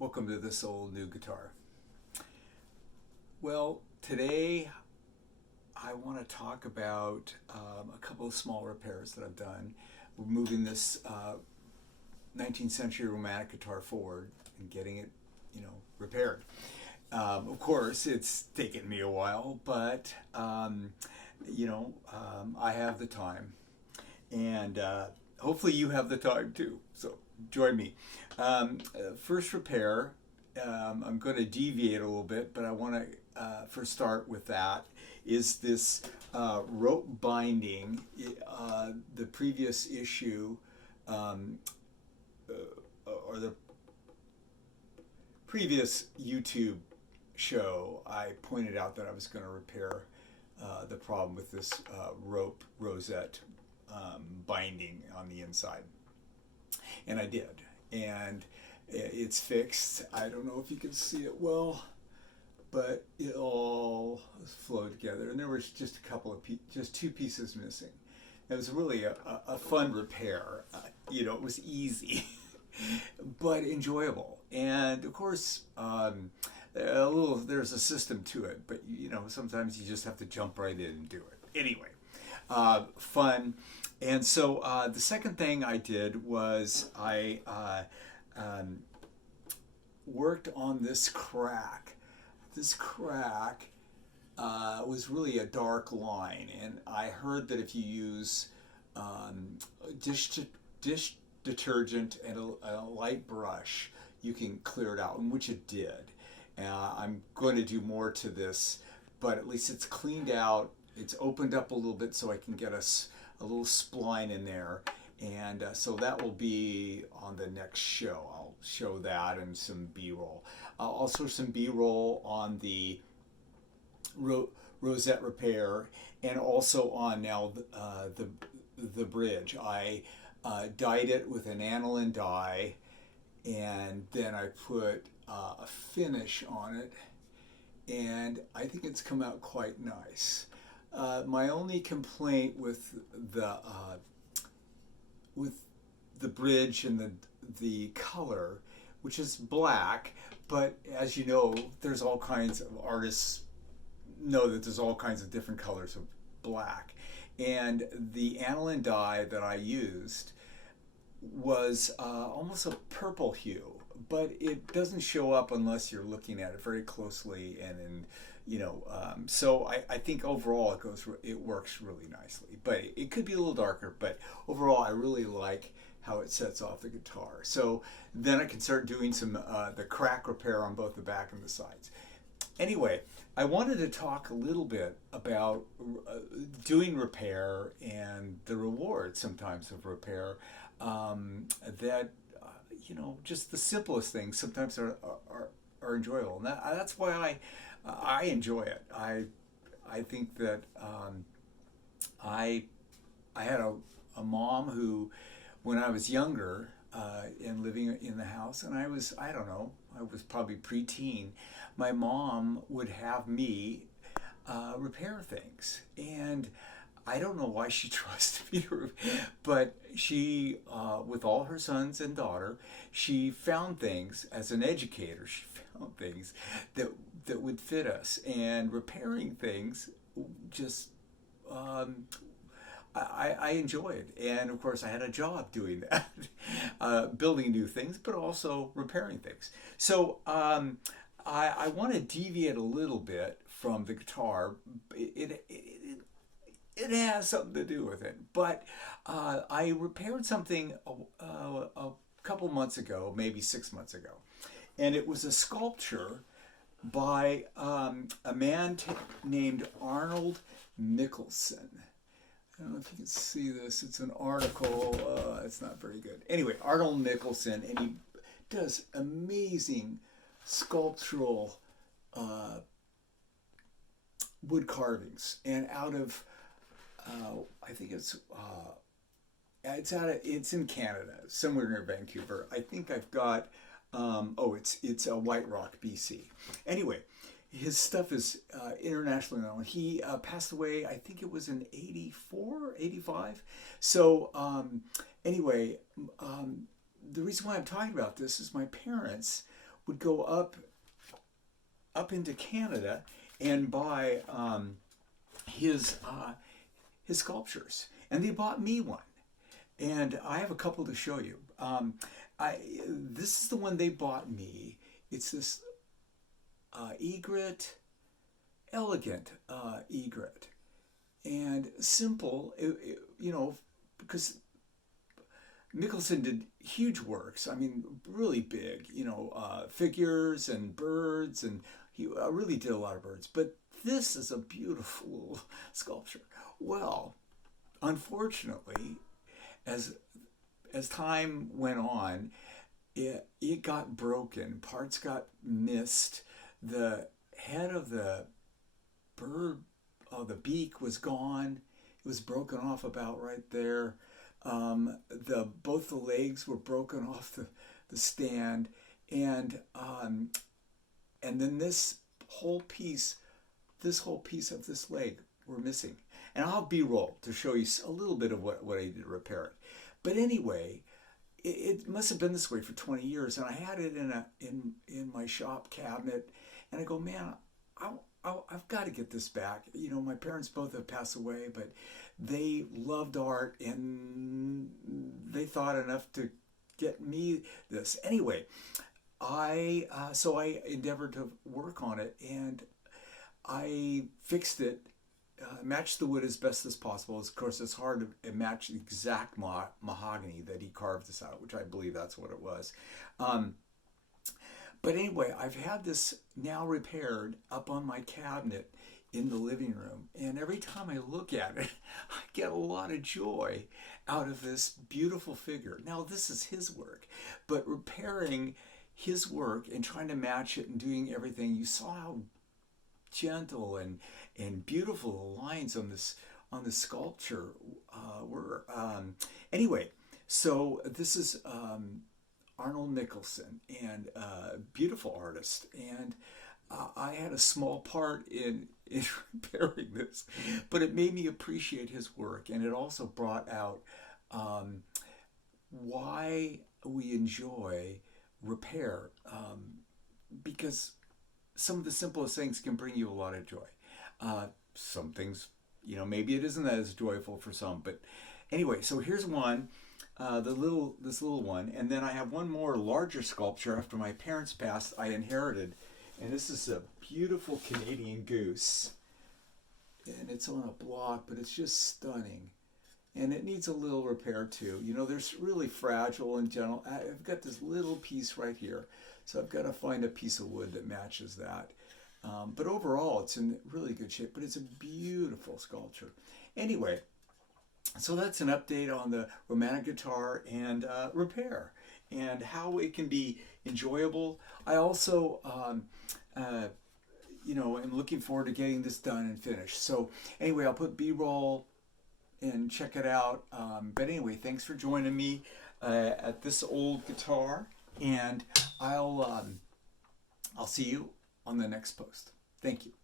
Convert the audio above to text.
Welcome to this old new guitar. Well, today I want to talk about a couple of small repairs that I've done. We're moving this 19th century romantic guitar forward and getting it, repaired. Of course, it's taken me a while, but I have the time, and hopefully you have the time too. So join me. First repair, I'm going to deviate a little bit, but I want to first start with that. Is this rope binding? The previous issue, or the previous YouTube show, I pointed out that I was going to repair the problem with this rope rosette binding on the inside. And I did. And it's fixed. I don't know if you can see it well, but it all flowed together. And there was just a couple of, just two pieces missing. It was really a fun repair. It was easy, but enjoyable. And of course, there's a system to it, but sometimes you just have to jump right in and do it. Anyway, fun. And so the second thing I did was I worked on this crack. This crack was really a dark line, and I heard that if you use dish detergent and a light brush, you can clear it out, and which it did. I'm going to do more to this, but at least it's cleaned out. It's opened up a little bit so I can get a little spline in there, and so that will be on the next show. I'll show that and some B-roll. Also some B-roll on the rosette repair, and also on now the bridge. I dyed it with an aniline dye, and then I put a finish on it, and I think it's come out quite nice. My only complaint with the bridge and the color, which is black, but as you know, there's all kinds of artists know that there's all kinds of different colors of black, and the aniline dye that I used was almost a purple hue, but it doesn't show up unless you're looking at it very closely, and so I think overall it works really nicely, but it could be a little darker, but overall I really like how it sets off the guitar. So then I can start doing some the crack repair on both the back and the sides. Anyway, I wanted to talk a little bit about doing repair and the reward sometimes of repair, that just the simplest things sometimes are enjoyable, and that's why I enjoy it. I think that I had a mom who, when I was younger and living in the house, and I was probably preteen, my mom would have me repair things, and I don't know why she trusted me, but she, with all her sons and daughter, she found things as an educator. She found things that would fit us, and repairing things just I enjoyed. And of course I had a job doing that, building new things, but also repairing things. So I want to deviate a little bit from the guitar. It has something to do with it, but I repaired something a couple months ago, maybe 6 months ago, and it was a sculpture by a man named Arnold Mikelson. I don't know if you can see this. It's an article. It's not very good. Anyway, Arnold Mikelson, and he does amazing sculptural wood carvings, and out of I think it's in Canada, somewhere near Vancouver. I think I've got it's White Rock, BC. Anyway, his stuff is internationally known. He passed away, I think it was in 84, 85. So anyway, the reason why I'm talking about this is my parents would go up into Canada and buy his sculptures, and they bought me one, and I have a couple to show you. This is the one they bought me. It's this egret, elegant egret, and simple. Because Mikelson did huge works. I mean, really big. Figures and birds, and he really did a lot of birds. But this is a beautiful sculpture. Well, unfortunately, as time went on, it got broken. Parts got missed. The head of the bird, the beak was gone. It was broken off about right there. Both the legs were broken off the stand, and then this whole piece of this leg were missing. And I'll have B-roll to show you a little bit of what I did to repair it. But anyway, it must have been this way for 20 years, and I had it in my shop cabinet, and I go, man, I've got to get this back. My parents both have passed away, but they loved art, and they thought enough to get me this. Anyway, so I endeavored to work on it, and I fixed it, matched the wood as best as possible. Of course, it's hard to match the exact mahogany that he carved this out, which I believe that's what it was. But anyway, I've had this now repaired up on my cabinet in the living room, and every time I look at it, I get a lot of joy out of this beautiful figure. Now, this is his work, but repairing his work and trying to match it and doing everything, you saw how gentle and beautiful the lines on this sculpture were. Anyway, so this is Arnold Mikelson, and beautiful artist, and I had a small part in repairing this, but it made me appreciate his work, and it also brought out why we enjoy repair, because some of the simplest things can bring you a lot of joy. Some things, maybe it isn't as joyful for some, but anyway, so here's one. This little one, and then I have one more larger sculpture after my parents passed. I inherited, and this is a beautiful Canadian goose, and it's on a block, but it's just stunning, and it needs a little repair too. They're really fragile and gentle. I've got this little piece right here, so I've got to find a piece of wood that matches that. But overall, it's in really good shape. But it's a beautiful sculpture. Anyway. So that's an update on the romantic guitar and repair, and how it can be enjoyable. I also, am looking forward to getting this done and finished. So anyway, I'll put B-roll and check it out. But anyway, thanks for joining me at this old guitar, and I'll see you on the next post. Thank you.